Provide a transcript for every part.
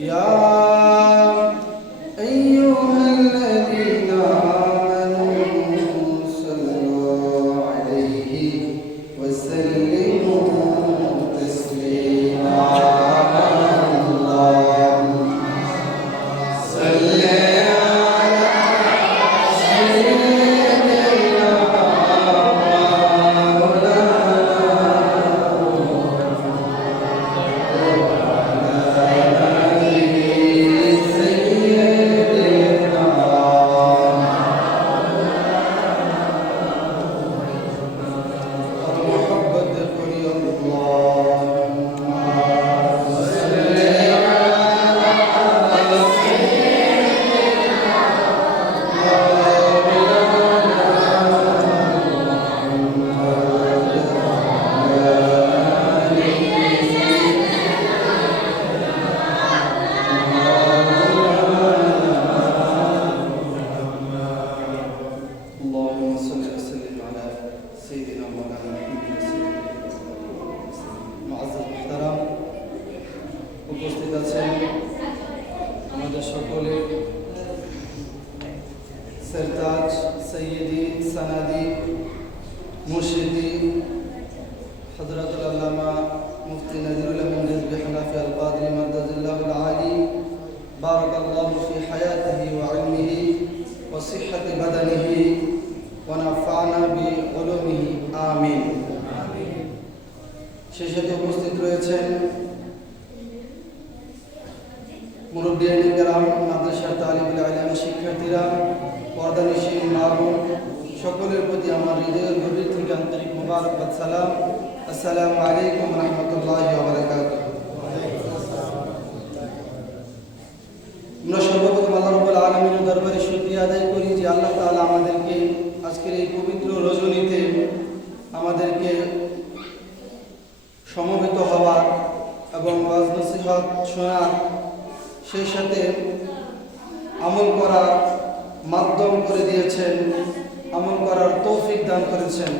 يا أيها الذين آمنوا صلوا عليه وسلموا تسليما اللهم صل على سيدنا উপস্থিত আছেন আমাদের সকলে সরতাজ সৈয়দি সনাদি মুর্শিদি হযরতুল আল্লামা মুফতি নজরুল আমিন রিজভী হানাফি আল কাদরি মাদাজিল্লাহুল আলী বারাকাল্লাহু ফি হায়াতিহি ওয়া ইলমিহি ওয়া সিহহাতি বাদানিহি ওয়া নাফা'না বিউলুমিহি আমিন। সেই সাথে উপস্থিত রয়েছেন মুরব্বিয়ানে কেরাম, মাদ্রাসার তালিবুল ইলম, শিক্ষার্থীরা, পর্দানিশীন মা বোন, সকলের প্রতি আমার হৃদয়ের গভীর থেকে আন্তরিক মুবারকবাদ সালাম। আসসালামু আলাইকুম ওয়া রাহমাতুল্লাহি ওয়া বারাকাতুহু। আমরা সর্বপ্রথম আল্লাহ রাব্বুল আলামিনের দরবারে শুকরিয়া আদায় করি যে আল্লাহ তাআলা আমাদেরকে আজকের এই পবিত্র রজনীতে আমাদেরকে সমবেত হওয়ার এবং ওয়াজ নসিহত শোনার, সেই সাথে আমল করার মাধ্যম করে দিয়েছেন, আমল করার তৌফিক দান করেছেন।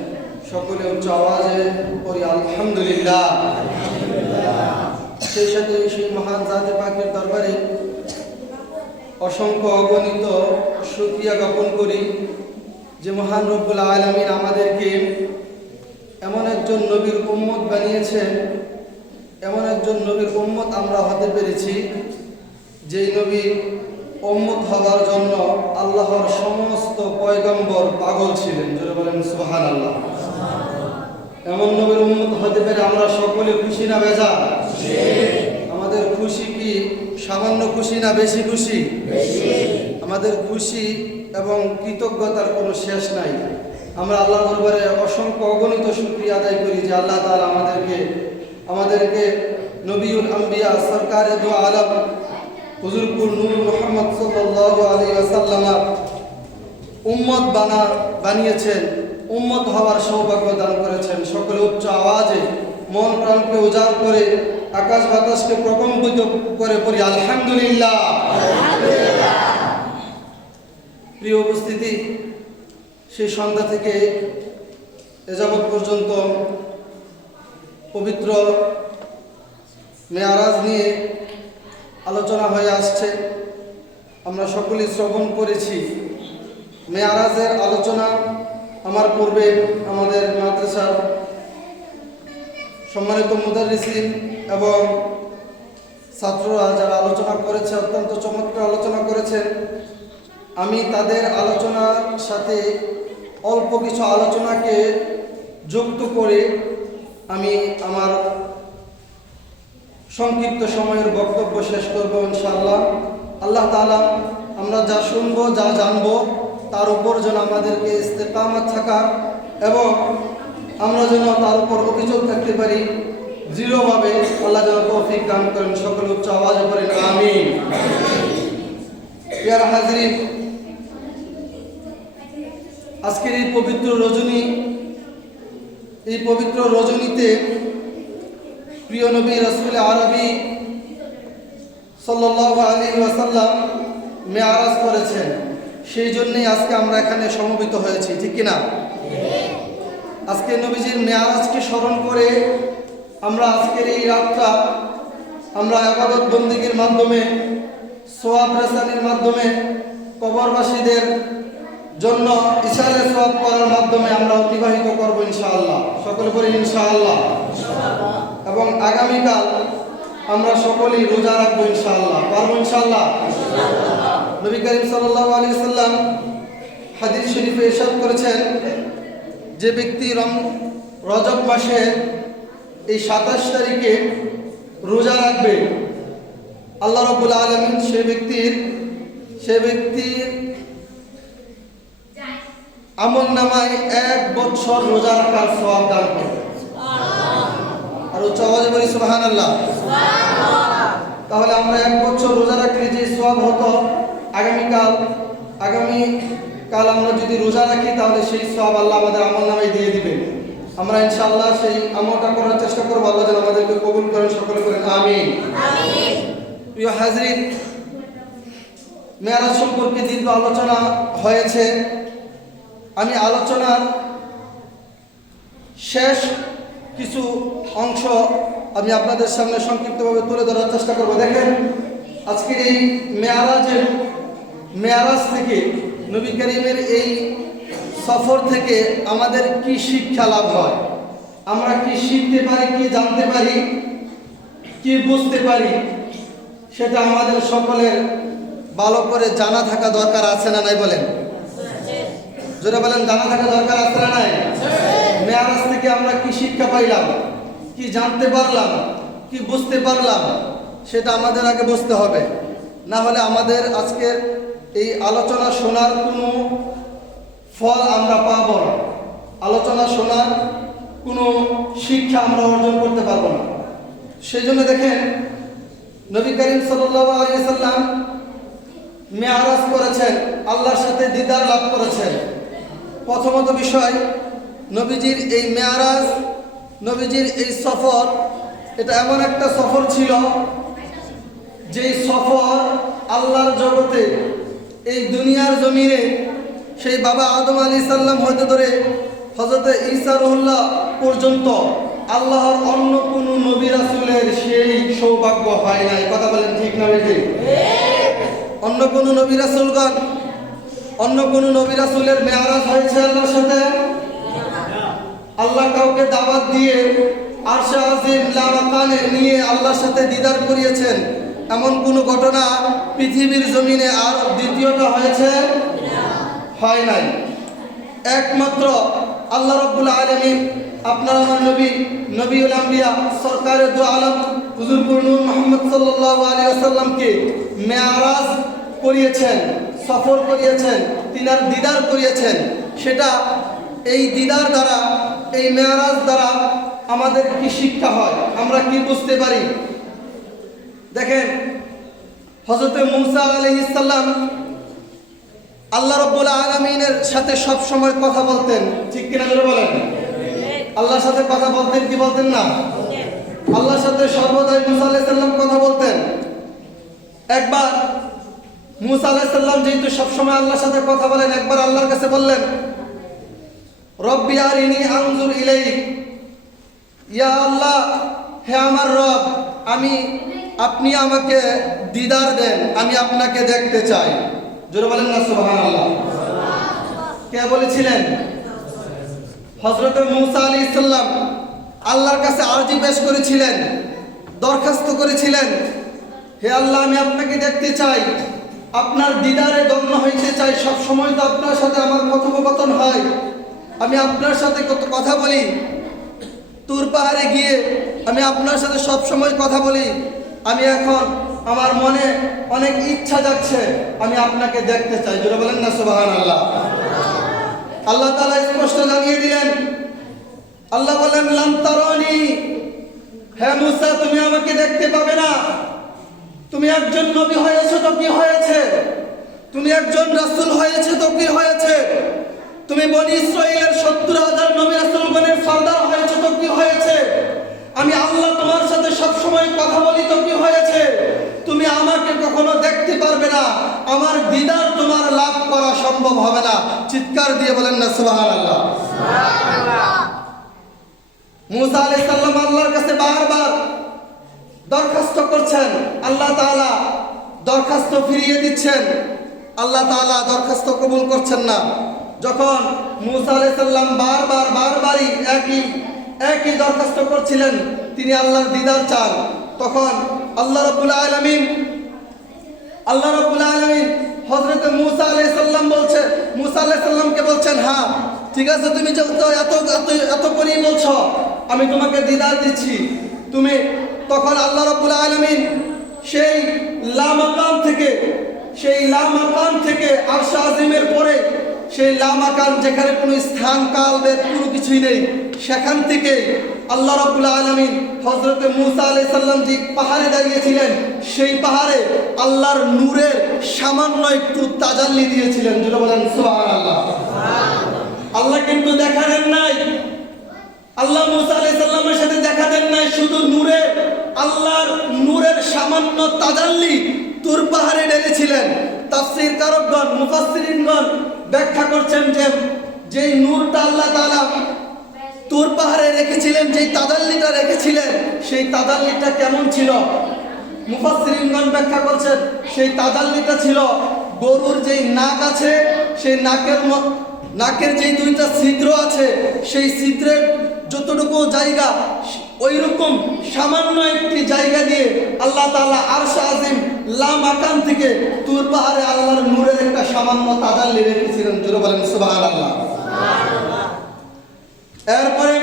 সকলে উচ্চ আওয়াজে পড়ি আলহামদুলিল্লাহ। সেই সাথে সেই মহান জাতে পাকের দরবারে অসংখ্য অগণিত শুকরিয়া জ্ঞাপন করি যে মহান রব্বুল আলামিন আমাদেরকে এমন একজন নবীর উম্মত বানিয়েছেন, এমন একজন নবীর উম্মত আমরা হতে পেরেছি যেই নবীর উম্মত হওয়ার জন্য আল্লাহর সমস্ত পয়গম্বর পাগল ছিলেন। জোরে বলেন সুবহানাল্লাহ। এমন নবীর উম্মত হতে পেরে আমরা সকলে খুশি না বেজার? আমাদের খুশি কি সামান্য খুশি না বেশি খুশি? আমাদের খুশি এবং কৃতজ্ঞতার কোনো শেষ নাই। আমরা আল্লাহর দরবারে অসংখ্য অগণিত শুকরিয়া আদায় করি যে আল্লাহ তাআলা আমাদেরকে নবিউল আম্বিয়া সরকারে দু আলম হুজুর কুল নূর মুহাম্মদ সাল্লাল্লাহু আলাইহি ওয়াসাল্লাম উম্মত বানিয়েছেন, উম্মত হওয়ার সৌভাগ্য দান করেছেন। সকলে উচ্চ আওয়াজে মন প্রাণকে উজাড় করে আকাশ বাতাসকে প্রকম্পিত করে পড়ি আলহামদুলিল্লাহ। প্রিয় উপস্থিতি, সেই সন্ধ্যা থেকে এযাবৎ পর্যন্ত পবিত্র মেয়ারাজ নিয়ে আলোচনা হয়ে আসছে। আমরা সকলেই শ্রবণ করেছি। মেয়ারাজের আলোচনা আমার পূর্বে আমাদের মাদ্রাসার সম্মানিত মুদাররিসিন এবং ছাত্ররা যারা আলোচনা করেছে, অত্যন্ত চমৎকার আলোচনা করেছেন। আমি তাদের আলোচনার সাথে অল্প কিছু আলোচনাকে যুক্ত করে আমি আমার সংক্ষিপ্ত সময়ের বক্তব্য শেষ করব ইনশাআল্লাহ। আল্লাহ তাআলা আমরা যা শুনবো, যা জানবো, তার উপর যেন আমাদেরকে ইস্তেকামত থাকা এবং আমরা যেন তার উপর অভিযোগ থাকতে পারি দৃঢ়ভাবে, আল্লাহ যেন তৌফিক দান করেন। সকলে উচ্চ আওয়াজে পড়েন আমিন। প্রিয় হাজরিন, আজকের এই পবিত্র রজনী, এই পবিত্র রজনীতে প্রিয় নবী রাসূল আরবি সাল্লাল্লাহু আলাইহি ওয়াসাল্লাম মেয়ারাজ করেছেন। সেই জন্যই আজকে আমরা এখানে সমবেত হয়েছি, ঠিক কিনা? আজকে নবীজির মেয়ারাজকে স্মরণ করে আমরা আজকের এই রাতটা আমরা ইবাদত বন্দেগীর মাধ্যমে, সওয়াব রেসানির মাধ্যমে, কবরবাসীদের জন্য ইশারে সওয়াব করার মাধ্যমে আমরা অতিবাহিত করব ইনশাআল্লাহ। সকলে বলি ইনশাআল্লাহ। এবং আগামীকাল আমরা সকলেই রোজা রাখবো ইনশাআল্লাহ। পারবো ইনশাআল্লাহ। নবী করিম সাল্লাল্লাহু আলাইহি সাল্লাম হাদিস শরীফে ইরশাদ করেছেন, যে ব্যক্তি রজব মাসে এই 27 তারিখে রোজা রাখবে, আল্লাহ রাব্বুল আলামিন সে ব্যক্তির আমল নামায় 1 বছর রোজা রাখার সওয়াব দান করবে। আর উচ্চ আওয়াজে বলি সুবহানাল্লাহ। তাহলে আমরা 1 বছর রোজা রাখলে যে সওয়াব হতো, আগামীকাল আমরা যদি রোজা রাখি তাহলে সেই সওয়াব আল্লাহ আমাদের আমল নামায় দিয়ে দিবেন। আমরা ইনশাআল্লাহ সেই আমলটা করার চেষ্টা করব। আল্লাহ যেন আমাদেরকে কবুল করেন। সকলে বলেন আমিন। প্রিয় হাজরিন, মেরাজ সম্পর্কে দীর্ঘ আলোচনা হয়েছে। আমি আলোচনার শেষ কিছু অংশ আমি আপনাদের সামনে সংক্ষিপ্তভাবে তুলে ধরার চেষ্টা করব। দেখেন, আজকের এই মেয়ারাজ থেকে, নবী করিমের এই সফর থেকে আমাদের কি শিক্ষা লাভ হয়, আমরা কি শিখতে পারি, কি জানতে পারি, কি বুঝতে পারি, সেটা আমাদের সকলের ভালো করে জানা থাকা দরকার আছে না নাই? বলেন, জোরে বলেন, জানা থাকা দরকার আছে না নাই? মেয়ারাজ থেকে আমরা কি শিক্ষা পাইলাম, কি জানতে পারলাম, কি বুঝতে পারলাম, সেটা আমাদের আগে বুঝতে হবে। না হলে আমাদের আজকের এই আলোচনা শোনার কোনো ফল আমরা পাব না, আলোচনা শোনার কোনো শিক্ষা আমরা অর্জন করতে পারবো না। সেই জন্য দেখেন, নবী করিম সাল্লাল্লাহু আলাইহি সাল্লাম মেয়ারাজ করেছেন, আল্লাহর সাথে দিদার লাভ করেছেন। প্রথমত বিষয়, নবীজির এই মেয়ারাজ, নবীজির এই সফর, এটা এমন একটা সফর ছিল যেই সফর আল্লাহর জগতে, এই দুনিয়ার জমিনে, সেই বাবা আদম আলাইহিস সালাম হতে ধরে হযরত ঈসা রুহুল্লাহ পর্যন্ত আল্লাহর অন্য কোনো নবী রাসূলের সেই সৌভাগ্য হয় নাই। কথা বলেন ঠিক না বেঠিক? অন্য কোনো নবী রাসূলগণ, অন্য কোনো নবী রাসূলের মেয়ারাজ হয়েছে আল্লাহর সাথে? আল্লাহ কাউকে দাওয়াত দিয়ে আরশে আজিম লা মাকানে নিয়ে আল্লাহর সাথে দিদার করিয়েছেন, এমন কোনো ঘটনা পৃথিবীর জমিনে আর দ্বিতীয়টা হয়েছে? হয় নাই। একমাত্র আল্লাহ রাব্বুল আলামিন আপনার আমার নবীউল আম্বিয়া সরকারে দু আলম হুজুর নূর মুহাম্মদ সাল্লাল্লাহু আলাইহি ওয়াসাল্লামকে মেয়ারাজ করিয়েছেন, সফর করিয়েছেন, তিনার দিদার করিয়েছেন। সেটা এই দিদার দ্বারা, এই মেয়ারাজ দ্বারা আমাদের কি শিক্ষা হয়, আমরা কি বুঝতে পারি? দেখেন, হযরত মূসা আলাইহিস সালাম আল্লাহ রাব্বুল আলামিনের সাথে সব সময় কথা বলতেন, ঠিক কিনা জোরে বলেন? আল্লাহর সাথে কথা বলতেন কি বলতেন না? আল্লাহর সাথে সর্বদাই মূসা আলাইহিস সালাম কথা বলতেন। একবার মূসা আলাইহিস সালাম যেহেতু সব সময় আল্লাহর সাথে কথা বলেন, একবার আল্লাহর কাছে বললেন, রব্বি আরিনি আনজুর ইলাইক, ইয়া আল্লাহ, হে আমার রব, আপনি আমাকে দিদার দেন, আমি আপনাকে দেখতে চাই। জোরে বলেন না সুবহানাল্লাহ। কে বলেছিলেন? হযরত মূসা আলাইহিস সালাম আল্লাহর কাছে আরজি পেশ করেছিলেন, দরখাস্ত করেছিলেন, হে আল্লাহ, আমি আপনাকে দেখতে চাই, আপনার দিদারে ধন্য হইতে চাই। সব সময় তো আপনার সাথে আমার কথোপকথন হয়, আমি আপনার সাথে কত কথা বলি, তুর পাহাড়ে গিয়ে আমি আপনার সাথে সব সময় কথা বলি। আমি এখন আমার মনে অনেক ইচ্ছা যাচ্ছে, আমি আপনাকে দেখতে চাই। জোরে বলেন না সুবহানাল্লাহ। আল্লাহ তাআলা স্পষ্ট জানিয়ে দিলেন, আল্লাহ বলেন, লাম তারানি, হে মূসা, তুমি আমাকে দেখতে পাবে না। তুমি একজন নবী হয়েছে তো কি হয়েছে, তুমি একজন রাসূল হয়েছে তো কি হয়েছে, তুমি বনি ইসরাইলের 70,000 নবী রাসূলগণের সর্দার হয়েছে তো কি হয়েছে, আমি আল্লাহ তোমার সাথে সব সময় কথা বলি তো কি হয়েছে, তুমি আমাকে কখনো দেখতে পারবে না, আমার দিদার তোমার লাভ করা সম্ভব হবে না। চিৎকার দিয়ে বলেন না সুবহানাল্লাহ। সুবহানাল্লাহ। মূসা আলাইহিস সালাম আল্লাহর কাছে বারবার দরখাস্ত করছেন, আল্লাহ তাআলা দরখাস্ত ফিরিয়ে দিচ্ছেন, আল্লাহ তাআলা দরখাস্ত কবুল করছেন না। যখন মূসা আলাইহিস সালাম বারবারই একই দরখাস্ত করছিলেন, তিনি আল্লাহর দিদার চান, তখন আল্লাহ রাব্বুল আলামিন হযরত মূসা আলাইহিস সালামকে বলছেন, হ্যাঁ ঠিক আছে, তুমি যেহেতু এত করেই বলছো, আমি তোমাকে দিদার দিচ্ছি। তখন আল্লাহ রাব্বুল আলামিন সেই লামাকান থেকে আরশ আজিমের পরে সেই লামাকান, যেখানে কোনো স্থান কাল বেদ কোনো কিছুই নেই, সেখান থেকে আল্লাহ রাব্বুল আলামিন হযরত মূসা আলাইহিস সালাম যে পাহাড়ে দাঁড়িয়েছিলেন, সেই পাহাড়ে আল্লাহর নূরের সামান্য একটু তাজাল্লি দিয়েছিলেন। যেটা বলেন সুবহানাল্লাহ। আল্লাহ কিন্তু দেখা দেন নাই, আল্লাহ মূসা আলাইহিস সালামের সাথে দেখা দেন নাই, শুধু আল্লাহর নূরের সামান্য তাজাল্লি তুর পাহাড়ে ঢেলেছিলেন। তাফসীরকারগণ, মুফাসসিরিনগণ ব্যাখ্যা করছেন যে যেই নূরটা আল্লাহ তাআলা তুর পাহাড়ে রেখেছিলেন, যেই তাজাল্লিটা রেখেছিলেন, সেই তাজাল্লিটা কেমন ছিল? মুফাসসিরিনগণ ব্যাখ্যা করছেন, সেই তাজাল্লিটা ছিল গরুর যেই নাক আছে, সেই নাকের যেই দুইটা ছিদ্র আছে, সেই ছিদ্রের যতটুকু জায়গা, ওই রকম সামান্য একটি জায়গা দিয়ে আল্লাহ তাআলা আরশ আজিম লামাকান থেকে তুর পাহাড়ে আল্লাহর নূরের একটা সামান্য তাজাল্লি রেখেছিলেন। জোরে বলেন সুবহানাল্লাহ। এরপরে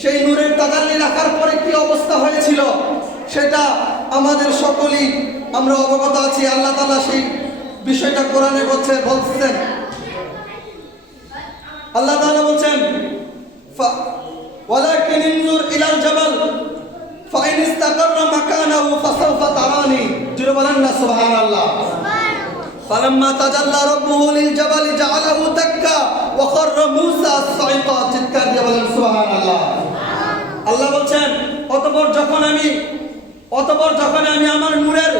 সেই নূরের তাজাল্লি রাখার পরে কি অবস্থা হয়েছিল সেটা আমাদের সকলেই আমরা অবগত আছি। আল্লাহ তাআলা সেই বিষয়টা কোরআনে বলছেন, আল্লাহ তাআলা বলছেন, ওয়ালাকিন ইনজুর ইলাল জাবাল ফাইন ইসতাকাররা মাকানাহু ফাসাওফা তারানি। জোরে বলেন না সুবহানাল্লাহ। ফালাম্মা তাজাল্লা রাব্বুহু লিল জাবালি জাআলাহু দাক্কা ওয়া খাররা মূসা সাইকা। চিৎকার দিয়ে বলেন সুবহানাল্লাহ। আল্লাহ বলছেন, অতঃপর যখন আমি আমার নূরের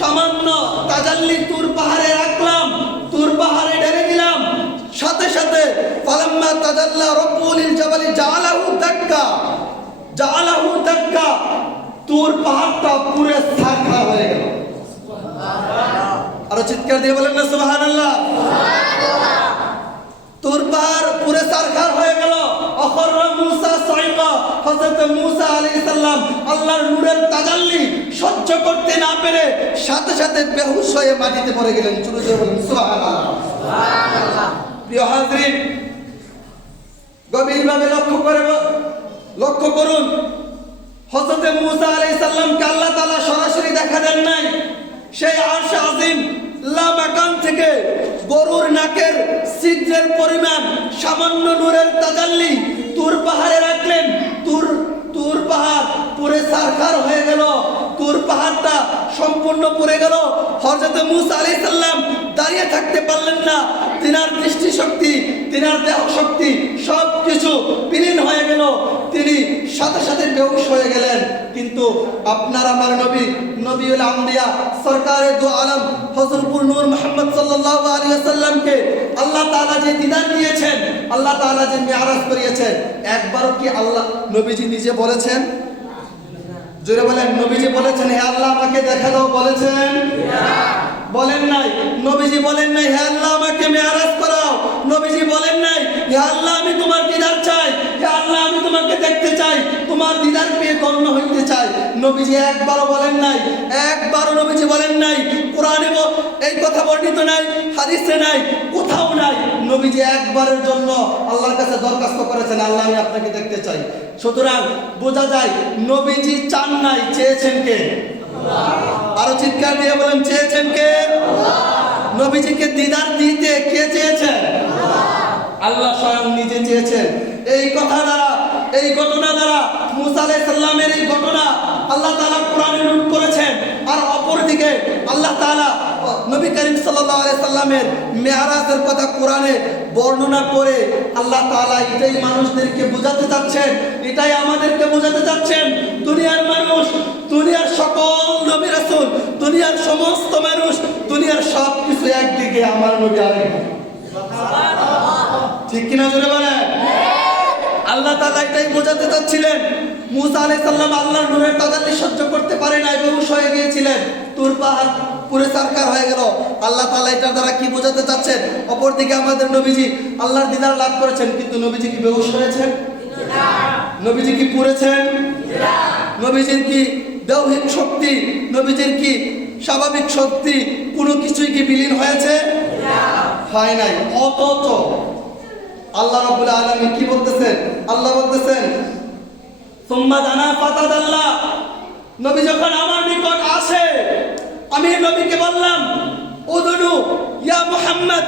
সামান্য তাজাল্লি তুর পাহাড়ে রাখলাম, তুর পাহাড়ে ঢেলে দিলাম, সাথে সাথে ফালাম্মা তাজাল্লা রাব্বুহু লিল জাবালি জাআলাহু দাক্কা, তুর পাহাড়টা পুরো ছারখার হয়ে গেল। আরো চিৎকার দিয়ে বলেন না সুবহানাল্লাহ। তুর পাহাড় পুরো ছারখার হয়ে গেল। অখররা মূসা সাইকা, হযরত মূসা আলাইহিস সালাম আল্লাহর নূরের তাজাল্লি সহ্য করতে না পেরে সাথে সাথে বেহুশ হয়ে মাটিতে পড়ে গেলেন। জোরে জোরে বলেন সুবহানাল্লাহ। প্রিয় হাজরিন, গভীরভাবে লক্ষ্য করুন, হযরত মূসা আলাইহিস সালামকে আল্লাহ তাআলা সরাসরি দেখা দেন নাই। সেই আরশ আজিম লামাকান থেকে গরুর নাকের ছিদ্রের পরিমাণ সামান্য নূরের তাজাল্লি তুর পাহাড়ে রাখলেন। তুর পাহাড় পুরে ছারখার হয়ে গেল, তুর পাহাড়টা সম্পূর্ণ পুড়ে গেল। হযরত মূসা আলাইহিস সালাম দাঁড়িয়ে থাকতে পারলেন না, তিনার দৃষ্টি শক্তি, তিনার দেহ শক্তি সবকিছু বিলীন হয়ে গেল, তিনি সাথে সাথে বেহুশ হয়ে গেলেন। কিন্তু আপনার আমার নবীউল আম্বিয়া সরকারে দু আলম হযরতুল নূর মুহাম্মদ সাল্লাল্লাহু আলাইহি ওয়াসাল্লামকে আল্লাহ তাআলা যে দিদার দিয়েছেন, আল্লাহ তাআলা যে মিরাজ করিয়েছেন, একবারও কি আল্লাহ নবীজি নিজে বলেছেন? জোরে বলেন, নবীজি বলেছেন হে আল্লাহ আমাকে দেখা দাও? বলেছেন? বলেন নাই। নবীজি বলেন নাই হে আল্লাহ আমাকে মিরাজ করাও? নবীজি বলেন নাই হে আল্লাহ আমি তোমার দিদার চাই, হে আল্লাহ আমি তোমাকে দেখতে চাই, তোমার দিদার পেয়ে ধন্য হইতে চাই। নবীজি একবারও বলেন নাই, একবারও নবীজি বলেন নাই। কোরআনে এই কথা বর্ণিত নাই, হাদিসে নাই, কোথাও নাই। নবীজি একবারের জন্য আল্লাহর কাছে দরখাস্ত করেছেন, আল্লাহ আমি আপনাকে দেখতে চাই। সুতরাং বোঝা যায় নবীজি চান নাই, চেয়েছেন কে? আরো চিৎকার দিয়ে বলেন, চেয়েছেন কে? নবীজিকে দিদার দিতে কে চেয়েছেন? আল্লাহ স্বয়ং নিজে চেয়েছেন। এই কথা দ্বারা, এই ঘটনা দ্বারা, মূসা আলাইহিস সালামের এই ঘটনা আল্লাহ তাআলা কোরআনে উল্লেখ করেছেন। আর অপরদিকে আল্লাহ তাআলা নবী করিম সাল্লাল্লাহু আলাইহি সাল্লামের মিরাজের কথা কোরআনে বর্ণনা করে আল্লাহ তাআলা এটাই মানুষদেরকে বোঝাতে চাচ্ছেন, এটাই আমাদেরকে বোঝাতে চাচ্ছেন। দুনিয়ার মানুষ, দুনিয়ার সকল নবী রাসূল, দুনিয়ার সমস্ত মানুষ, দুনিয়ার সব কিছু একদিকে, আমার নবী আরেকদিকে। ঠিক কিনা জোরে বলেন? আল্লাহ তাআলা এটাই বোঝাতে চাচ্ছিলেন। মুসা আলাইহিস সালাম আল্লাহর নূরের তাজাল্লি সহ্য করতে পারে নাই, বেহুশ হয়ে গিয়েছিলেন। তুর পাহাড় পুরে সারকার হয়ে গেল। আল্লাহ তাআলা এটার দ্বারা কি বোঝাতে চাচ্ছেন? অপরদিকে আমাদের নবীজি আল্লাহর দিদার লাভ করেছেন, কিন্তু নবীজি কি বেহুশ হয়েছেন? না। নবীজি কি পুড়েছেন? না। নবীজির কি দৈহিক শক্তি, নবীজির কি স্বাভাবিক শক্তি কোনো কিছুই কি বিলীন হয়েছে? না, হয় নাই। অথচ আল্লাহ রাব্বুল আলামিন কি বলতেছেন? আল্লাহ বলতেছেন সুম্মা দানা ফাতাদাল্লাহ, নবী যখন আমার নিকট আসে, আমি নবীকে বললাম উদনু ইয়া মুহাম্মদ,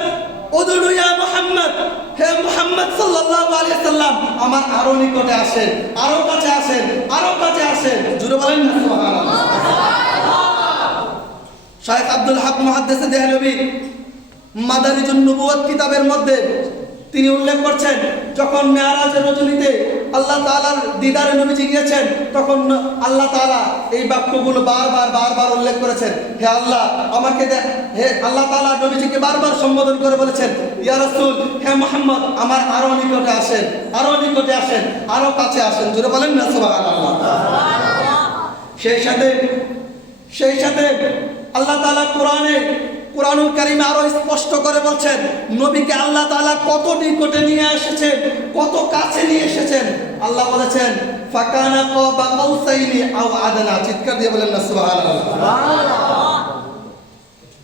উদনু ইয়া মুহাম্মদ, হে মুহাম্মদ সাল্লাল্লাহু আলাইহি সাল্লাম, আমার আরো নিকটে আসেন, আরো কাছে আসেন, আরো কাছে আসেন। জোরে বলেন না সুবহানাল্লাহ। শাইখ আব্দুল হক মুহাদ্দিসে দেহলভী মাদারিজুন নবুওয়াত কিতাবের মধ্যে তিনি উল্লেখ করছেন, যখন মেরাজের রজনীতে আল্লাহ তাআলার দিদারে নবীজি গিয়েছেন, তখন আল্লাহ তাআলা এই বাক্যগুলো বারবার উল্লেখ করেছেন। হে আল্লাহ, আমাকে হে আল্লাহ তাআলা নবীজিকে বারবার সম্বোধন করে বলেছেন, ইয়া রাসূল, হে মুহাম্মদ, আমার আরো নিকটে আসেন, আরো নিকটে আসেন, আরো কাছে আসেন। জোরে বলেন না সুবহানাল্লাহ। সেই সাথে আল্লাহ তাআলা কোরআনুল কারীমে আরো স্পষ্ট করে বলছেন, নবীকে আল্লাহ তাআলা কত নিকটে নিয়ে এসেছেন, কত কাছে নিয়ে এসেছেন। আল্লাহ বলেছেন ফাকানা কাবা কাউসাইনি আও আদনা। চিৎকার দিয়ে বলেন না সুবহানাল্লাহ।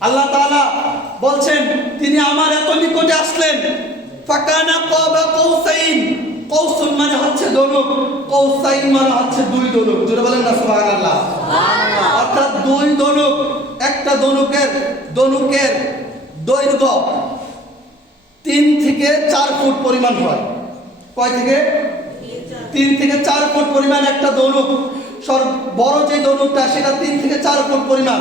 আল্লাহ তাআলা বলছেন তিনি আমার এত নিকটে আসলেন। ফাকানা কাবা কাউসাইন, কৌসুন মানে হচ্ছে দনুক, কৌসাইন মানে হচ্ছে দুই দনুক। জোরে বলেন না সুবহানাল্লাহ। অর্থাৎ দুই দনুক, একটা দনুকের দৈর্ঘ্য 3 থেকে 4 ফুট পরিমাণ হয়। কয় থেকে? 3 থেকে 4 ফুট পরিমাণ একটা দনুক। বড় যে দনুকটা সেটা 3 থেকে 4 ফুট পরিমাণ।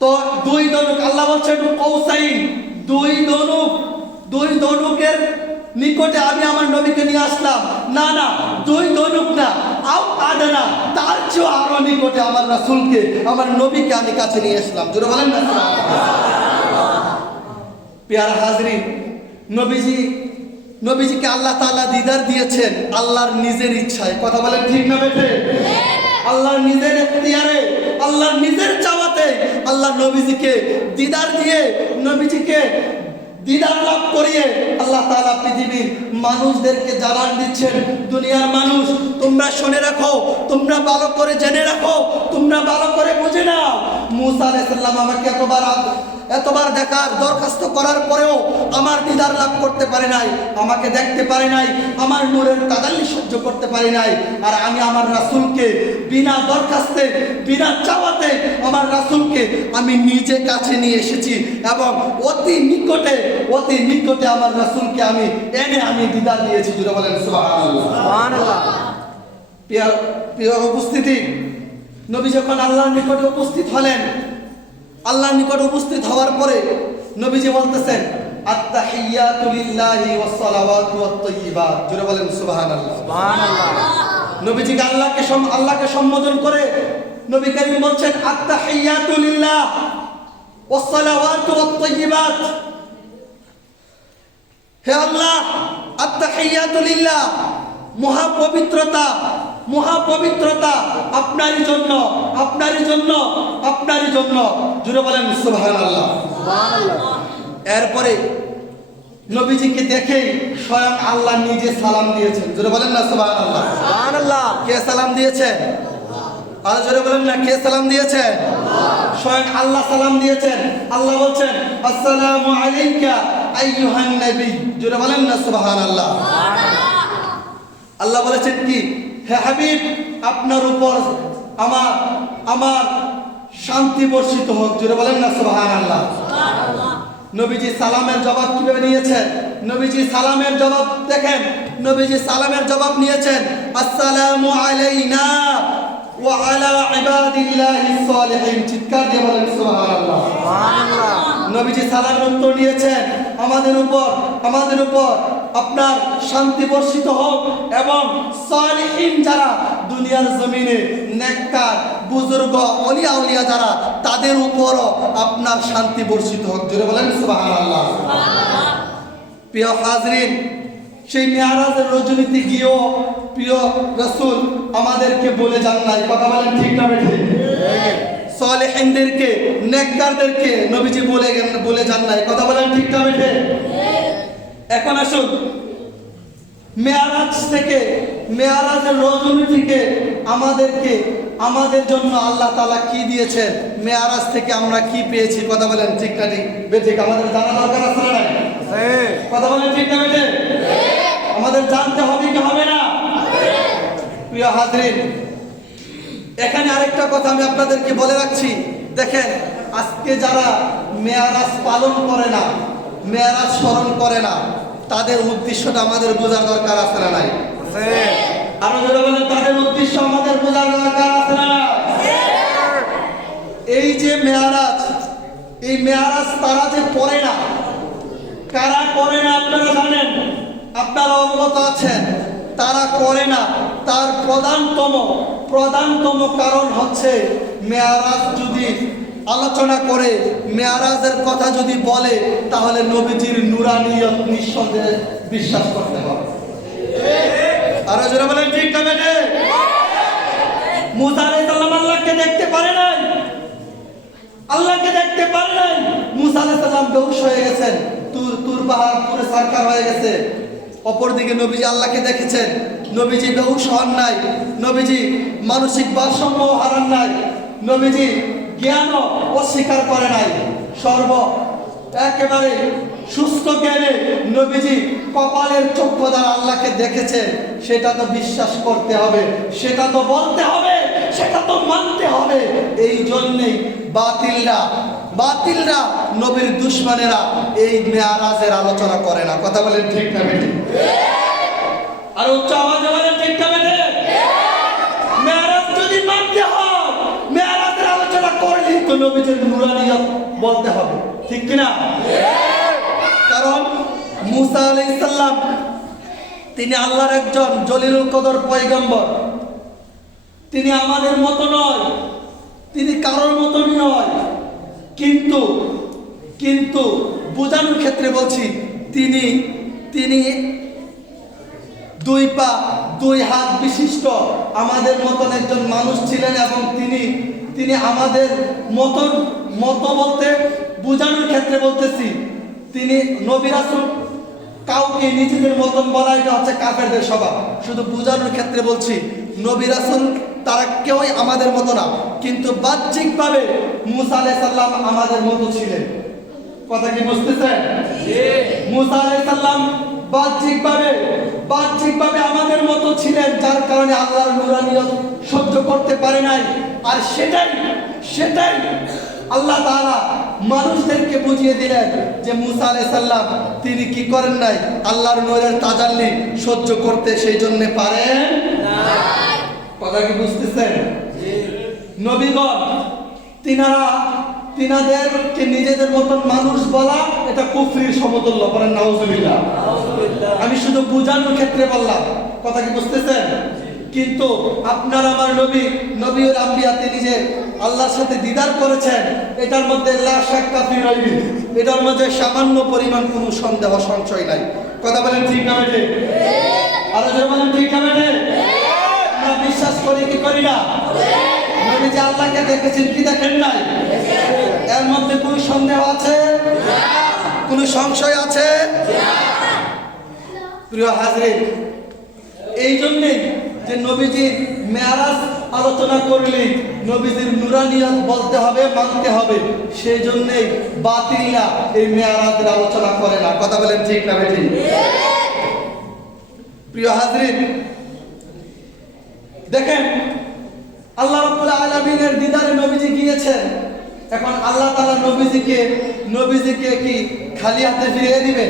তো দুই দনুক, আল্লাহ বলছেন কৌসাইন, দুই দনুকের নিকটে আমি আমার নবীকে নিয়ে আসলাম। না, দুই দনুক না, আও আদনা, তার চেয়েও আরো নিকটে আমার রাসূলকে, আমার নবীকে আমি কাছে নিয়ে আসলাম। জোরে বলেন না সুবহানাল্লাহ। প্রিয় হাজরিন, নবীজিকে আল্লাহ তাআলা দিদার দিয়েছেন আল্লাহর নিজের ইচ্ছায়। কথা বলেন ঠিক না বেঠে? আল্লাহর নিজের এখতিয়ারে, আল্লাহর নিজের চাওয়াতে আল্লাহ নবীজিকে দিদার দিয়ে, নবীজিকে দিদার লাভ করিয়ে আল্লাহ তাআলা পৃথিবীর মানুষদেরকে জানান দিচ্ছেন, দুনিয়ার মানুষ তোমরা শুনে রাখো, তোমরা ভালো করে জেনে রাখো, তোমরা ভালো করে বুঝে নাও। মুসা আলাইহিস সালাম আমাকে এতবার দেখার দরখাস্ত করার পরেও আমার দিদার লাভ করতে পারে নাই, আমাকে দেখতে পারে নাই, আমার নূরের তাজাল্লি সহ্য করতে পারে নাই। আর আমি আমার রাসূলকে বিনা দরখাস্তে, বিনা চাওয়াতে আমার রাসূলকে আমি নিজে কাছে নিয়ে এসেছি এবং অতি নিকটে আমার রাসূলকে আমি এনে দিদার দিয়েছি। জোরে বলেন সুবহানাল্লাহ। সুবহানাল্লাহ। প্রিয় উপস্থিতি, নবী যখন আল্লাহর নিকটে উপস্থিত হলেন, আল্লাহর নিকট উপস্থিত হওয়ার পরে নবীজি বলতেছেন আত-তাহিয়াতু লিল্লাহি ওয়াস সালাওয়াতু ওয়াত তাইয়্যিবাত। জোরে বলেন সুবহানাল্লাহ। সুবহানাল্লাহ। নবীজিকে আল্লাহকে সম্বোধন করে নবী করিম বলছেন আত-তাহিয়াতু লিল্লাহ ওয়াস সালাওয়াতু ওয়াত তাইয়্যিবাত। হে আল্লাহ, আত-তাহিয়াতু লিল্লাহ, মহাপবিত্রতা আপনারই জন্য, আপনারই জন্য, আপনারই জন্য। জোরে বলেন সুবহানাল্লাহ। সুবহানাল্লাহ। এরপরে নবীজিকে দেখেই স্বয়ং আল্লাহ নিজে সালাম দিয়েছেন। জোরে বলেন না সুবহানাল্লাহ। সুবহানাল্লাহ। কে সালাম দিয়েছেন? আর জোরে বলেন না, কে সালাম দিয়েছেন? স্বয়ং আল্লাহ সালাম দিয়েছেন। আল্লাহ বলছেন আসসালামু আলাইকা আইয়ুহান নবী। জোরে বলেন না সুবহানাল্লাহ। আল্লাহ বলেছেন কি, হে হাবিব, আপনার উপর আমার শান্তি বর্ষিত হোক। জোরে বলেন না সুবহানাল্লাহ। নবীজি সালামের জবাব কিভাবে নিয়েছেন? নবীজি সালামের জবাব দেখেন, নবীজি সালামের জবাব নিয়েছেন আসসালামু আলাইনা ওয়া আলা ইবাদিল্লাহিস সালিহিন। চিৎকার দিয়ে বলেন সুবহানাল্লাহ। সুবহানাল্লাহ। নবীজি সালামের উত্তর নিয়েছেন আমাদের উপর আপনার শান্তি বর্ষিত হোক এবং সালিহিন যারা দুনিয়ার জমিনে নেককার বুজুর্গ ওলিয়া উলিয়া যারা, তাদের উপরও আপনার শান্তি বর্ষিত হোক। জোরে বলেন সুবহানাল্লাহ। সুবহানাল্লাহ। প্রিয় হাজরিন, সেই মেয়ারাজের রজনীতে গিয়েও প্রিয় রাসূল আমাদেরকে বলে যান নাই। কথা বলেন ঠিক না বেঠিক? সালেহিনদেরকে, নেককারদেরকে নবীজি বলে যান নাই। কথা বলেন ঠিক না বেঠিক? এখন আসুন, মেয়ারাজ থেকে, মেয়ারাজের রজনী থেকে আমাদের জন্য আল্লাহ তাআলা কি দিয়েছেন, মেয়ারাজ থেকে আমরা কি পেয়েছি? কথা বলেন ঠিক না বেঠিক? আমাদের জানা দরকার আছে না? কথা বলেন ঠিক না বেঠিক? আমাদের জানতে হবে কি হবে না? প্রিয় হাজরিন, এখানে আরেকটা কথা আমি আপনাদেরকে বলে রাখছি। দেখেন, আজকে যারা মেয়ারাজ পালন করে না, মেয়ারাজ স্মরণ করে না, তাদের উদ্দেশ্যটা আমাদের বোঝার দরকার আছে না নাই? আরো যারা বলেন, তাদের উদ্দেশ্য আমাদের বোঝার দরকার আছে না? এই যে মেয়ারাজ, এই মেয়ারাজ তারা যে পড়ে না, কারা করে না আপনারা জানেন, আপনারা অবগত আছেন। তারা করে না, তার প্রধানতম কারণ হচ্ছে মেয়ারাজ যদি আলোচনা করে, মেয়ারাজের কথা যদি বলে, তাহলে নবীজির নূরানিয়ত নিঃসন্দেহে বিশ্বাস করতে হবে। আরো যারা বলেন ঠিক না বেঠিক? মুসা আলাইহিস সালাম আল্লাহকে দেখতে পারে নাই, আল্লাহকে দেখতে পারে নাই। মুসা আলাইহিস সালাম বেহুশ হয়ে গেছেন, তুর পাহাড় পুরো সারকার হয়ে গেছে। অপরদিকে নবীজি আল্লাহকে দেখেছেন, নবীজি বেহুশ হন নাই, নবীজি মানসিক ভারসাম্য হারান নাই, নবীজি জ্ঞানও অস্বীকার করে নাই। একেবারে সুস্থ জ্ঞানে নবীজি কপালের চক্ষু দ্বারা আল্লাহকে দেখেছেন। সেটা তো বিশ্বাস করতে হবে, সেটা তো বলতে হবে, সেটা তো মানতে হবে। এই জন্যেই বাতিলরা নবীর দুশমনেরা এই মেয়ারাজের আলোচনা করে না। কথা বলেন ঠিক না বেঠিক? আর উচ্চ আওয়াজে বলেন ঠিক না বেঠিক? মেয়ারাজ যদি মানতে হয়, মেয়ারাজের আলোচনা করলেই তো নবীজির নূরানিয়ত বলতে হবে, ঠিক কিনা? কারণ মুসা আলাইহিস সালাম তিনি আল্লাহর একজন জলিলুল কদর পয়গম্বর। তিনি আমাদের মতো নয়, তিনি কারোর মতনই নয়, কিন্তু বোঝানোর ক্ষেত্রে বলছি, তিনি 2 পা 2 হাত বিশিষ্ট আমাদের মতন একজন মানুষ ছিলেন। এবং তিনি আমাদের মতো বলতে বোঝানোর ক্ষেত্রে বলতেছি, তিনি নবী রাসূল কাউকে নিজেদের মতন বলা, এটা হচ্ছে কাফেরদের স্বভাব। শুধু বোঝানোর ক্ষেত্রে বলছি, নবী রাসূল তারা কেউই আমাদের মতো না, কিন্তু বাহ্যিকভাবে মুসা আলাইহিস সালাম আমাদের মতো ছিলেন। কথা কি বুঝতেছেন? মুসা আলাইহিস সালাম বাহ্যিকভাবে আমাদের মতো ছিলেন, যার কারণে আল্লাহর নূরানিয়ত সহ্য করতে পারে নাই। আর সেটাই আল্লাহ তাআলা মানুষদেরকে বুঝিয়ে দিলেন যে মুসা আলাইহিস সালাম তিনি কি করেন নাই, আল্লাহর নূরের তাজাল্লি সহ্য করতে সেই জন্য পারেন না। কথা কি বুঝতেছেন? নবীগণ তিনাদেরকে নিজেদের মতন মানুষ বলা, এটা কুফরির সমতুল্য। বলেন নাউজুবিল্লাহ। আমি শুধু বোঝানোর ক্ষেত্রে বললাম। কথা কি বুঝতেছেন? কিন্তু আপনার আমার নবীর আম্বিয়া, তিনি যে আল্লাহর সাথে দিদার করেছেন, এটার মধ্যে লা শাক্কা ফি রাইবি, এটার মধ্যে সামান্য পরিমাণ কোনো সন্দেহ সংশয় নাই। কথা বলেন ঠিক না বেঠিক? আরো জোরে বলেন ঠিক না বেঠিক? আমরা বিশ্বাস করি কি করি না? নবী যে আল্লাহকে দেখেছেন কি দেখেন নাই? এর মধ্যে কোনো সন্দেহ আছে? কোনো সংশয় আছে? প্রিয় হাজরিন, এই জন্যে যে নবীজির মেয়ারাজ আলোচনা করলে নবীজির নূরানিয়ত বলতে হবে, মানতে হবে। সেই জন্যেই বাতিলরা এই মেয়ারাজের আলোচনা করে না। কথা বলেন ঠিক না বেঠিক? প্রিয় হাজরিন, দেখেন, আল্লাহ রাব্বুল আলামিনের দিদারে নবীজি গিয়েছেন। এখন আল্লাহ তাআলা নবীজিকে কি খালি হাতে ফিরিয়ে দিবে?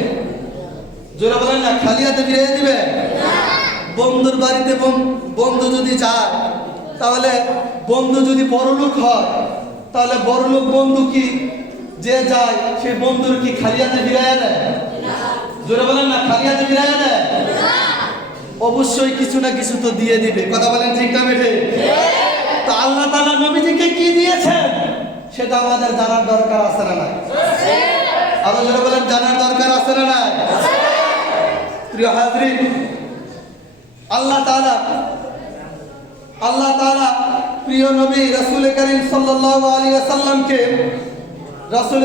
জোরে বলেন না, খালি হাতে ফিরিয়ে দিবে? বন্ধুর বাড়িতে বন্ধু যদি যায়, তাহলে বন্ধু যদি বড়লোক হয়, তাহলে বড়লোক বন্ধু কি যে যায় সেই বন্ধুর কি খালি হাতে ফিরাইয়া দেয়? জোরে বলেন না, খালি হাতে ফিরাইয়া দেয়? অবশ্যই কিছু না কিছু তো দিয়ে দিবে। কথা বলেন ঠিক না বেঠিক? তো আল্লাহ তাআলা নবীজিকে কি দিয়েছেন সেটা আমাদের জানার দরকার আছে না নাই? আরো জোরে বলেন, জানার দরকার আছে না নাই? প্রিয় হাজরিন, আল্লাহ তাআলা প্রিয় নবী রাসূল করিম সাল্লাল্লাহু আলাইহি ওয়াসাল্লামকে রাসূল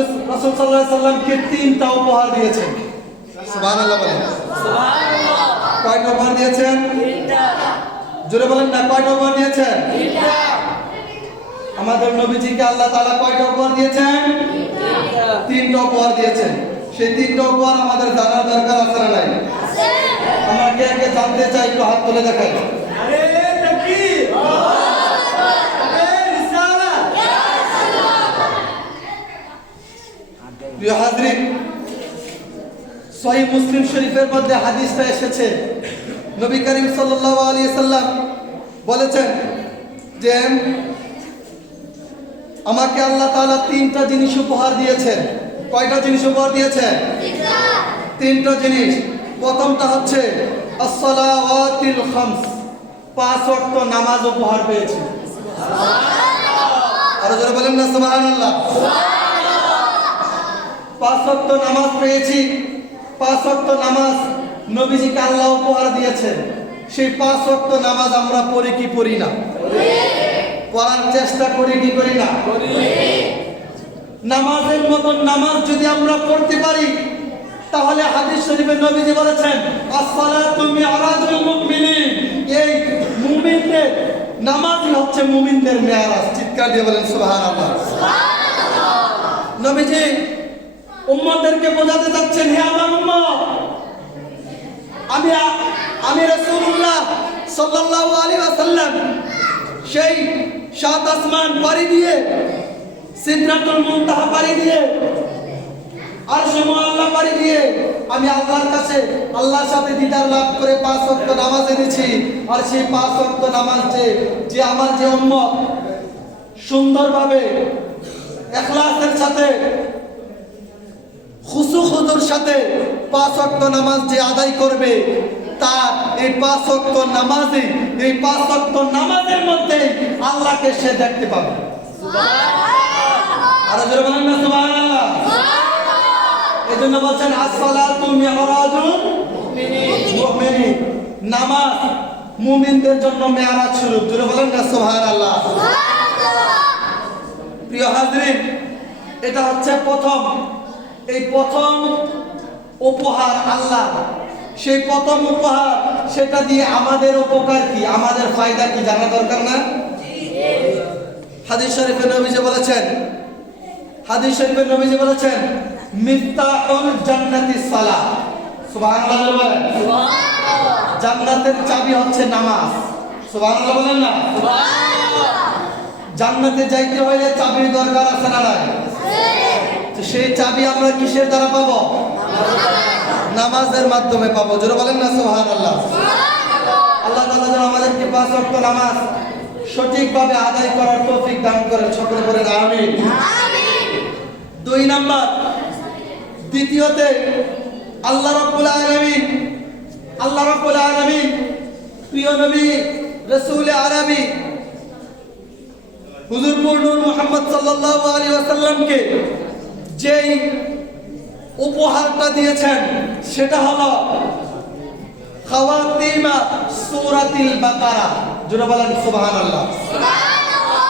সাল্লাল্লাহু আলাইহি ওয়াসাল্লামকে তিনটা উপহার দিয়েছেন। সুবহানাল্লাহ বলেন। সুবহানাল্লাহ। কয়টা উপহার দিয়েছেন? তিনটা। জোরে বলেন না, কয়টা উপহার দিয়েছেন? তিনটা। আমাদের নবীজিকে আল্লাহ তাআলা কয়টা উপহার দিয়েছেন? তিনটা উপহার দিয়েছেন। সেই তিনটা উপহার আমাদের জানার দরকার আছে না নাই? আছে। আমরা কে কে জানতে চাই একটু হাত তুলে দেখাই। আরে তাকবীর, আল্লাহু আকবার, আরে রিসালাত, ইয়া রাসূলুল্লাহ। প্রিয় হাজরিন, সহিহ মুসলিম শরীফের মধ্যে হাদিসটা এসেছে, নবী করিম সাল্লাল্লাহু আলাইহি সাল্লাম বলেছেন যে আমাকে আল্লাহ তাআলা তিনটা জিনিস উপহার দিয়েছেন। কয়টা জিনিস উপহার দিয়েছেন? তিনটা জিনিস। প্রথমটা হচ্ছে as-salawatil khams, 5 ওয়াক্ত নামাজ উপহার পেয়েছি। সুবহানাল্লাহ। আর জোরে বলেন না সুবহানাল্লাহ। সুবহানাল্লাহ। 5 ওয়াক্ত নামাজ পেয়েছি। 5 ওয়াক্ত নামাজ নবীজিকে আল্লাহ উপহার দিয়েছেন। সেই 5 ওয়াক্ত নামাজ আমরা পড়ি কি পড়ি না? পড়ার চেষ্টা করি কি করি না? নামাজের মতন নামাজ যদি আমরা পড়তে পারি তাহলে হাদিস শরীফে নবীজি বলেছেন as-salatu mi'rajul মুমিনিন, এই মুমিনদের নামাজই হচ্ছে মুমিনদের মেরাজ। চিৎকার দিয়ে বলেন সুবহানাল্লাহ। সুবহানাল্লাহ। নবীজি উম্মতদেরকে বোঝাতে যাচ্ছেন, হে আমার উম্মত, আমি রাসূলুল্লাহ সাল্লাল্লাহু আলাইহি ওয়াসাল্লাম সেই 7 আসমান পাড়ি দিয়ে, সিদরাতুল মুনতাহা পাড়ি দিয়ে, আরশে মুআল্লা পাড়ি দিয়ে আমি আল্লাহর কাছে আল্লাহর সাথে দিদার লাভ করে 5 ওয়াক্ত নামাজ এনেছি। আর সেই 5 ওয়াক্ত নামাজ যে আমার যে উম্মত সুন্দরভাবে ইখলাসের সাথে খুশু খুদুর সাথে 5 ওয়াক্ত নামাজ যে আদায় করবে তার এই 5 ওয়াক্ত নামাজে, এই 5 ওয়াক্ত নামাজের মধ্যে আল্লাহকে সে দেখতে পাবে। সুবহানাল্লাহ। আর জোরে বলেন না সুবহানাল্লাহ। সুবহানাল্লাহ। এজন্য বলছেন as-salatu mi'rajul মুমিনিন, নামাজ মুমিনদের জন্য মেরাজ স্বরূপ। জোরে বলেন না সুবহানাল্লাহ। সুবহানাল্লাহ। প্রিয় হাজরিন, এটা হচ্ছে এই প্রথম উপহার আল্লাহ। সেই প্রথম উপহার, সেটা দিয়ে আমাদের উপকার কি, আমাদের ফায়দা কি জানা দরকার না? হাদিস শরীফে নবীজি বলেছেন মিফতাহুল জান্নাতিস সালাহ। সুবহানাল্লাহ বলেন। সুবহানাল্লাহ। জান্নাতের চাবি হচ্ছে নামাজ। সুবহানাল্লাহ বলেন না? সুবহানাল্লাহ। জান্নাতে যাইতে হলে চাবির দরকার আছে না নাই? আছে। সেই চাবি আমরা কিসের দ্বারা পাবো? নামাজের মাধ্যমে পাবো। জোরে বলেন না সুবহানাল্লাহ। সুবহানাল্লাহ। আল্লাহ তাআলা যেন আমাদেরকে 5 ওয়াক্ত নামাজ সঠিকভাবে আদায় করার তৌফিক দান করেন। সকলে বলেন আমিন। আমিন। 2 নাম্বার, দ্বিতীয়তে আল্লাহ রাব্বুল আলামিন প্রিয় নবী রাসূল আরবি হুজুর নূর মুহাম্মদ সাল্লাল্লাহু আলাইহি ওয়াসাল্লামকে যেই উপহারটা দিয়েছেন সেটা হলো খাওয়াতিমা সূরাতুল বাকারা। জোরে বলেন সুবহানাল্লাহ। সুবহানাল্লাহ।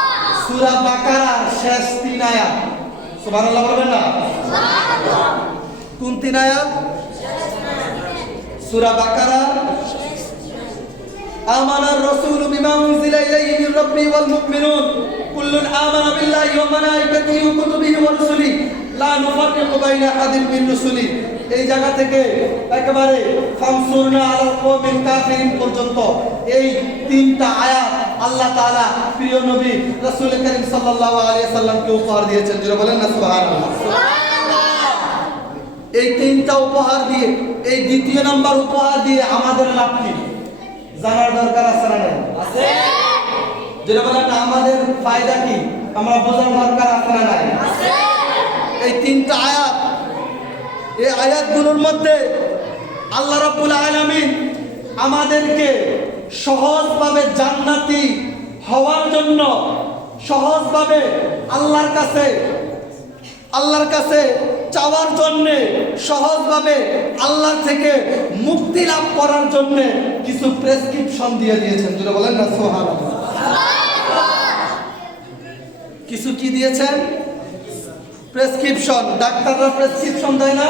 সূরা বাকারার শেষ 3 আয়াত। সুবহানাল্লাহ বলবেন না? সুবহানাল্লাহ। কোন 3 আয়াত? সূরা বাকারার আমানার রাসূল বিমা উনজিলা ইলাইহি মির রাব্বি ওয়াল মুমিনুন কুল্লুন আমানা বিল্লাহি ওয়া মালাইকাতিহি ওয়া কুতুবিহি ওয়া রাসূলিহি লা নুফাররিকু বাইনা আহাদিন মিন রাসূলি। এই জায়গা থেকে একেবারে ফানসুরনা আলাল কওমিল কাফিরিন পর্যন্ত এই 3টা আয়াত আল্লাহ তাআলা প্রিয় নবী রাসূল করিম সাল্লাল্লাহু আলাইহি সাল্লামকে উপহার দিয়েছেন। যারা বলেন না সুবহানাল্লাহ। সুবহানাল্লাহ। এই 3টা উপহার দিয়ে, এই দ্বিতীয় নাম্বার উপহার দিয়ে আমাদের লাভ কি জানার দরকার আছে না? আছে। যারা বলেন না আমাদের ফায়দা কি আমরা বোঝার দরকার আছে না? আছে। এই 3টা আয়াত, এই আয়াতগুলোর মধ্যে আল্লাহ রাব্বুল আলামিন আমাদেরকে সহজভাবে জান্নাতি হওয়ার জন্য, সহজভাবে আল্লাহর কাছে আল্লাহর কাছে চাওয়ার জন্য, সহজভাবে আল্লাহর থেকে মুক্তি লাভ করার জন্য কিছু প্রেসক্রিপশন দিয়ে দিয়েছেন। যেটা বলেন না সুবহানাল্লাহ। কিছু কি দিয়েছেন? প্রেসক্রিপশন। ডাক্তাররা প্রেসক্রিপশন দেয় না?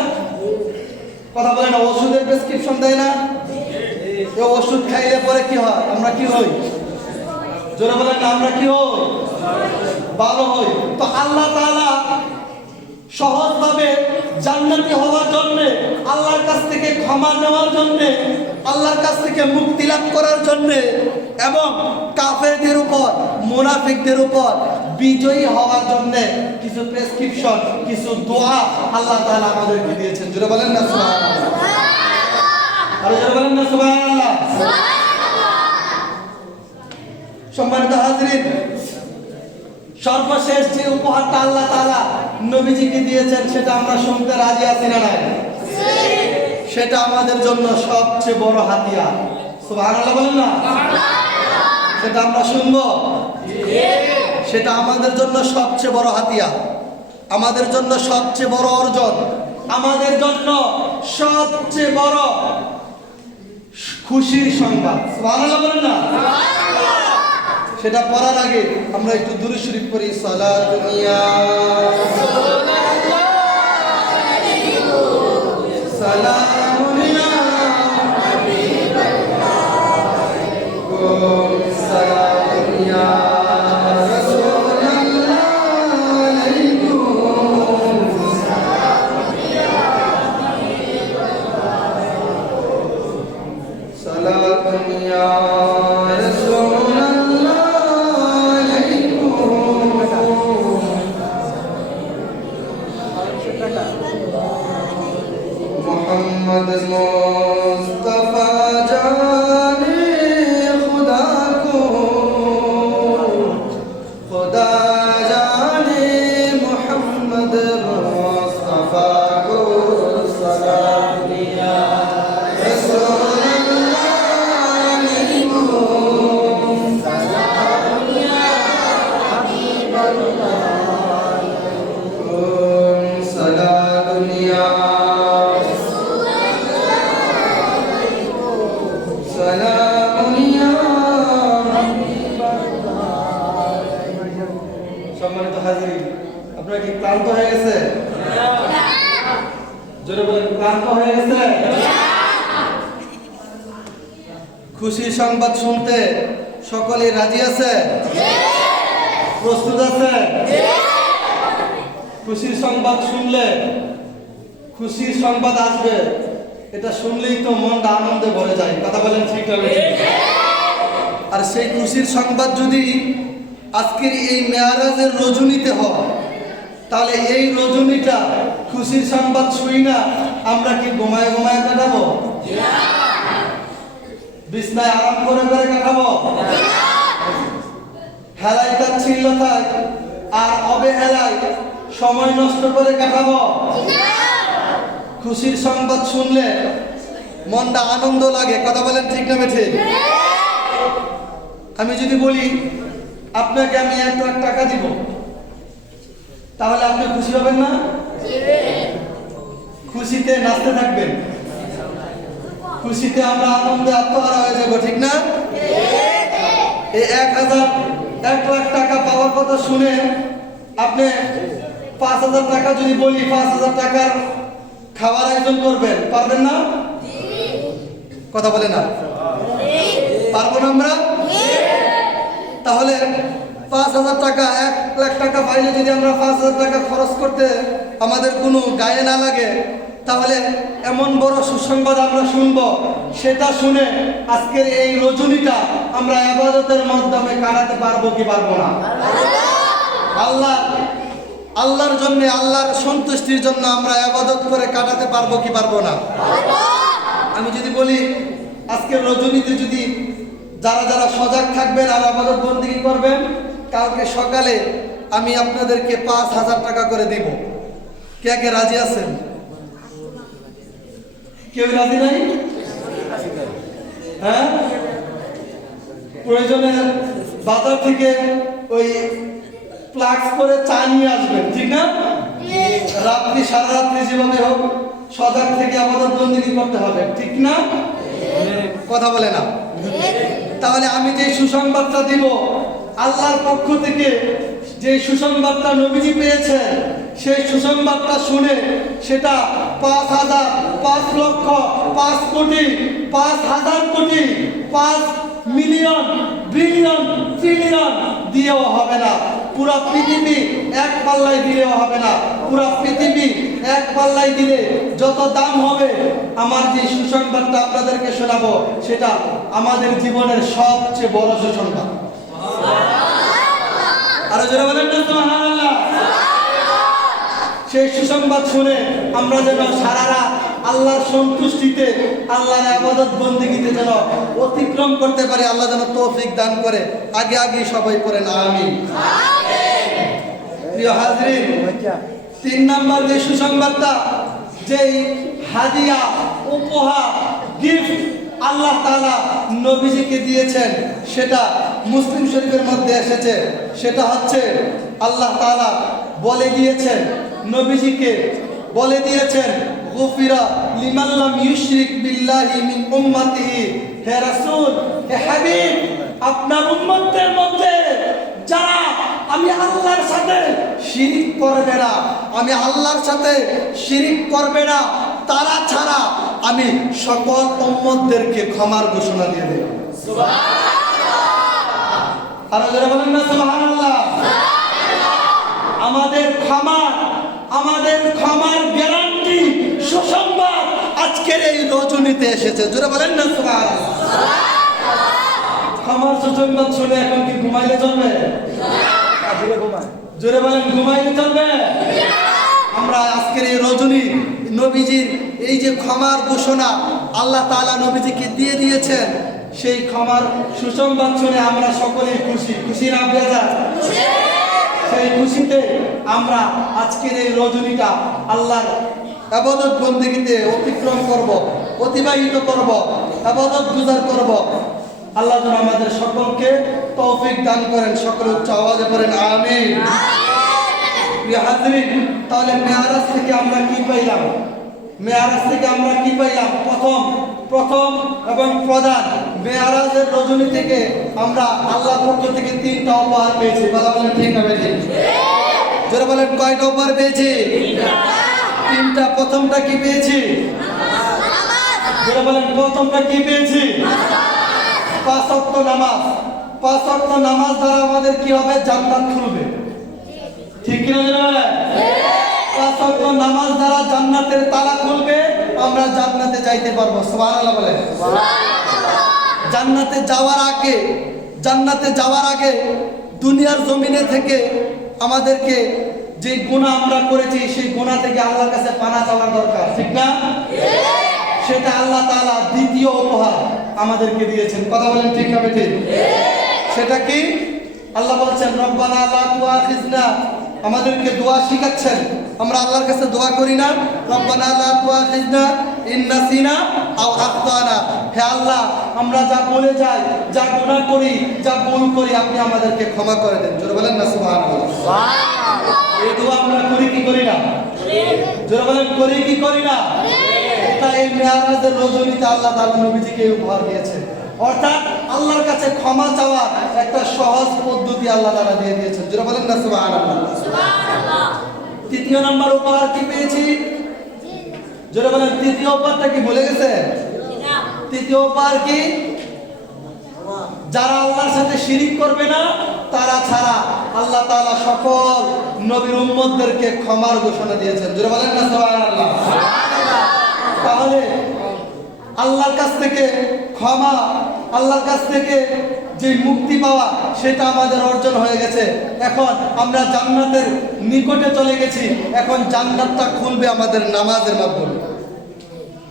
কথা বলে না, ওষুধের প্রেসক্রিপশন দেয় না? এই ওষুধ খাইলে পরে কি হয়? আমরা কি হই? জোরে বলেন না, আমরা কি হই? ভালো হই। তো আল্লাহ তাআলা সহজভাবে জান্নাতি হওয়ার জন্য, আল্লাহর কাছ থেকে ক্ষমা নেওয়ার জন্য, আল্লাহর কাছ থেকে মুক্তি লাভ করার জন্য এবং কাফেরদের উপর, মুনাফিকদের উপর বিজয়ী হওয়ার জন্য কিছু প্রেসক্রিপশন, কিছু দোয়া আল্লাহ তাআলা আমাদেরকে দিয়েছেন। জোরে বলেন না সুবহানাল্লাহ। আর জোরে বলেন না সুবহানাল্লাহ। সম্মানিত হাজিরিন, সর্বশেষ যে উপহারটা আল্লাহ তাআলা নবীজিকে দিয়েছেন সেটা আমরা শুনতে রাজি আছি না নাই? সেটা আমাদের জন্য সবচেয়ে বড় হাতিয়ার। সুবহানাল্লাহ বলেন না? সেটা আমরা শুনবো। সেটা আমাদের জন্য সবচেয়ে বড় হাতিয়ার, আমাদের জন্য সবচেয়ে বড় অর্জন, আমাদের জন্য সবচেয়ে বড় খুশির সংবাদ। সুবহানাল্লাহ বলেন না? সেটা পড়ার আগে আমরা একটু দুরূদ শরীফ পড়ি। সালাতুন ইয়া রাসূলুল্লাহ আলাইকুম, সালামুন ইয়া হাবিবাল্লাহ, সালাতুন ইয়া রাসূলুল্লাহ আলাইকুম, সালামুন ইয়া হাবিবাল্লাহ, সালাতুন ইয়া मोहम्मद मुस्तफा जाने खुदा को, खुदा जाने मोहम्मद मुस्तफा को, सलाम दिया रसूलुल्लाह अलैकुम, सलाम दिया हबीबल्लाह, सलाम दिया সম্মানিত হাজিরিন, আপনারা কি ক্লান্ত হয়ে গেছে? জোরে বলেন, ক্লান্ত হয়ে গেছে? খুশির সংবাদ শুনতে সকলে রাজি আছে? প্রস্তুত আছে? খুশির সংবাদ শুনলে, খুশির সংবাদ আসবে, এটা শুনলেই তো মনটা আনন্দে ভরে যায়। কথা বলেন ঠিক হবে? আর সেই খুশির সংবাদ যদি আজকের এই মেয়ারাজের রজনীতে হয়, তাহলে এই রজনীটা খুশির সংবাদ শুই না আমরা কি ঘুমায় ঘুমায় কাটাবো? বিছনায় আরাম করে করে কাটাবো? হেলায় তাচ্ছিল্যতায় আর অবহেলায় সময় নষ্ট করে কাটাবো? খুশির সংবাদ শুনলে মনটা আনন্দ লাগে। কথা বলেন ঠিক না বেঠিক? আমি যদি বলি আপনাকে আমি 1 লাখ টাকা দিব, তাহলে আপনি খুশি হবেন না? খুশিতে নাচতে থাকবেন, খুশিতে আমরা আনন্দে আত্মহারা হয়ে যাব, ঠিক না? এই 1 লাখ টাকা পাওয়ার কথা শুনে আপনি 5,000 টাকা যদি বলি 5,000 টাকার খাবার আয়োজন করবেন, পারবেন না? কথা বলে না? পারবো না আমরা? তাহলে 5,000 টাকা, 1 লাখ টাকা পাইলে যদি আমরা 5,000 টাকা খরচ করতে আমাদের কোনো গায়ে না লাগে, তাহলে এমন বড় সুসংবাদ আমরা শুনবো, সেটা শুনে আজকের এই রজনীটা আমরা ইবাদতের মাধ্যমে কাটাতে পারবো কি পারবো না? আল্লাহর জন্য, আল্লাহর সন্তুষ্টির জন্য আমরা ইবাদত করে কাটাতে পারবো কি পারবো না? আমি যদি বলি আজকের রজনীতে যদি যারা যারা সজাগ থাকবেন আর ইবাদত বন্দেগী করবেন, কালকে সকালে আমি আপনাদেরকে 5,000 টাকা করে দিব। কে কে রাজি আছেন? কেউ রাজি নাই? হ্যাঁ, প্রয়োজনে বাজার থেকে ওই ফ্লাক্স করে চা নিয়ে আসবেন, ঠিক না? রাত্রি সারা রাত্রি যেভাবে হোক সজাগ থেকে ইবাদত বন্দেগী করতে হবে, ঠিক না? কথা বলে না? তাহলে আমি যে সুসংবাদটা দিব আল্লাহর পক্ষ থেকে, যে সুসংবাদটা নবীজি পেয়েছেন, সেই সুসংবাদটা শুনে সেটা 5,000, 5 লক্ষ, 5 কোটি, 5,000 কোটি, 5 মিলিয়ন, বিলিয়ন, ট্রিলিয়ন দিয়েও হবে না। পুরা পৃথিবী এক পাল্লায় দিলেও হবে না। পুরা পৃথিবী এক পাল্লায় দিলে যত দাম হবে, আমার যে সুসংবাদটা আপনাদেরকে শোনাবো সেটা আমাদের জীবনের সবচেয়ে বড় সুসংবাদ। আরো জোরে বলেন না সুবহানাল্লাহ। সেই সুসংবাদ শুনে আমরা যেন সারা রাত আল্লাহর সন্তুষ্টিতে, আল্লাহর ইবাদত বন্দেগীতে যেন অতিক্রম করতে পারি, আল্লাহ যেন তৌফিক দান করে। আগে আগে সবাই পড়েন আমিন। প্রিয় হাজরিন, 3 নাম্বার যে সুসংবাদটা, যেই হাদিয়া, উপহার, গিফট আল্লাহ তাআলা নবীজিকে দিয়েছেন, সেটা মুসলিম শরীফের মধ্যে এসেছে। সেটা হচ্ছে আল্লাহ তাআলা বলে দিয়েছেন, নবীজিকে বলে দিয়েছেন, গুফিরা লিমান লাম ইউশরিক বিল্লাহি মিন উম্মতিহি। হে রাসূল, হে হাবিব, আপনার উম্মতের মধ্যে যারা আমি আল্লাহর সাথে শিরিক করবে না, আমি আল্লাহর সাথে শিরিক করবে না, তারা ছাড়া আমি সকল উম্মতদেরকে ক্ষমার ঘোষণা দিয়ে দেব। সুবহানাল্লাহ। আর যারা বলেন না সুবহানাল্লাহ। আমাদের ক্ষমার গ্যারান্টি, সুসংবাদ আজকের এই রজনীতে এসেছে। জোরে বলেন না সুবহানাল্লাহ। ক্ষমার সুসংবাদ শুনে এখন কি ঘুমাইলে চলবে? জোরে বলেন, ঘুমাইলে চলবে? আমরা আজকের এই রজনী, নবীজির এই যে ক্ষমার ঘোষণা আল্লাহ তাআলা নবীজিকে দিয়ে দিয়েছেন, সেই ক্ষমার সুসংবাদ শুনে আমরা সকলেই খুশি। খুশি না বেজার? সেই খুশিতে আমরা আজকের এই রজনীটা আল্লাহর ইবাদত বন্দেগীতে অতিক্রম করব, অতিবাহিত করব, ইবাদত গুজার করব। আল্লাহ যেন আমাদের সকলকে তৌফিক দান করেন। সকলে উচ্চ আওয়াজে পড়েন আমিন। প্রিয় হাজরিন, তাহলে মেরাজ থেকে আমরা কি পাইলাম? মেরাজ থেকে আমরা কি পাইলাম? প্রথম এবং প্রধান, মেরাজের রজনী থেকে আমরা আল্লাহর পক্ষ থেকে 3টা উপহার পেয়েছি। বলা বলেন ঠিক না বেশি? জোরে বলেন, কয়টা উপহার পেয়েছি? 3টা। প্রথমটা কি পেয়েছি? জোরে বলেন, প্রথমটা কি পেয়েছি? 5 ওয়াক্ত নামাজ। 5 ওয়াক্ত নামাজ দ্বারা আমাদের কি হবে? জান্নাত খুলবে, ঠিক কি না? জোরে বলেন। 5 ওয়াক্ত নামাজ দ্বারা জান্নাতের তালা খুলবে, আমরা জান্নাতে যাইতে পারবো। সুবহানাল্লাহ বলেন। জান্নাতে যাওয়ার আগে দুনিয়ার জমিনে থেকে আমাদেরকে যে গুনাহ আমরা করেছি, সেই গুনাহ থেকে আল্লাহর কাছে পানা চাওয়ার দরকার, ঠিক না? সেটা আল্লাহ তাআলা দ্বিতীয় উপহার আমাদেরকে দিয়েছেন। কথা বলেন ঠিক না বেঠিক? সেটা কি? আল্লাহ বলছেন, রব্বানা লা তুআখিযনা, আমাদেরকে দোয়া শিখাচ্ছেন। আমরা আল্লাহর কাছে দোয়া করি না, রব্বানা লা তুআখিযনা ইন নাসিনা আও আখতানা। হে আল্লাহ, আমরা যা বলে যাই, যা গুনাহ করি, যা ভুল করি, আপনি আমাদেরকে ক্ষমা করে দেন। জোরে বলেন না সুবহানাল্লাহ। সুবহানাল্লাহ। এই দোয়া আমরা করি কি করি না? জোরে বলেন, করি কি করি না? এটা এই মেরাজের রজনীতে আল্লাহ তাআলা নবীজিকে উপহার দিয়েছেন। অর্থাৎ আল্লাহর কাছে ক্ষমা চাওয়ার একটা সহজ পদ্ধতি আল্লাহ তাআলা দিয়ে দিয়েছেন। জোরে বলেন না সুবহানাল্লাহ। সুবহানাল্লাহ। তৃতীয় নাম্বার উপহার কি পেয়েছি? জোরে বলেন, তৃতীয় উপহারটা কি ভুলে গেছেন? না। তৃতীয় উপহার কি? যারা আল্লাহর সাথে শিরিক করবে না, তারা ছাড়া আল্লাহ তাআলা সকল নবীর উম্মতদেরকে ক্ষমার ঘোষণা দিয়েছেন। জোরে বলেন না সুবহানাল্লাহ। সুবহানাল্লাহ। তাহলে আল্লাহর কাছ থেকে ক্ষমা, আল্লাহর কাছ থেকে যে মুক্তি পাওয়া, সেটা আমাদের অর্জন হয়ে গেছে। এখন আমরা জান্নাতের নিকটে চলে গেছি। এখন জান্নাতটা খুলবে আমাদের নামাজের মাধ্যমে।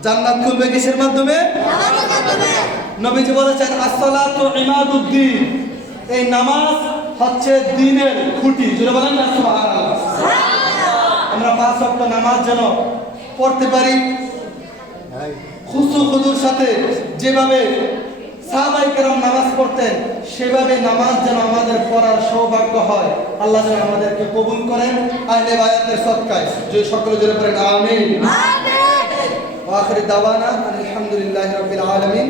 জান্নাত খুলবে কিসের মাধ্যমে? নামাজের মাধ্যমে। নবীজি বলেছেন, আসসালাতু ইমাদুদ্দিন, এই নামাজ হচ্ছে দ্বীনের খুঁটি। জোরে বলেন না সুবহানাল্লাহ। আমরা 5 ওয়াক্ত নামাজ যেন পড়তে পারি খুশু খুদুর সাথে, যেভাবে সাহাবায়ে কেরাম নামাজ পড়তেন, সেভাবে নামাজ যেন আমাদের পড়ার সৌভাগ্য হয়। আল্লাহ যেন আমাদেরকে কবুল করেন আহলে বায়াতের সদকায়। যে সকলে জোরে পড়েন আমিন। আমিন। ওয়া আখির দাওয়ানা আলহামদুলিল্লাহি রাব্বিল আলামিন।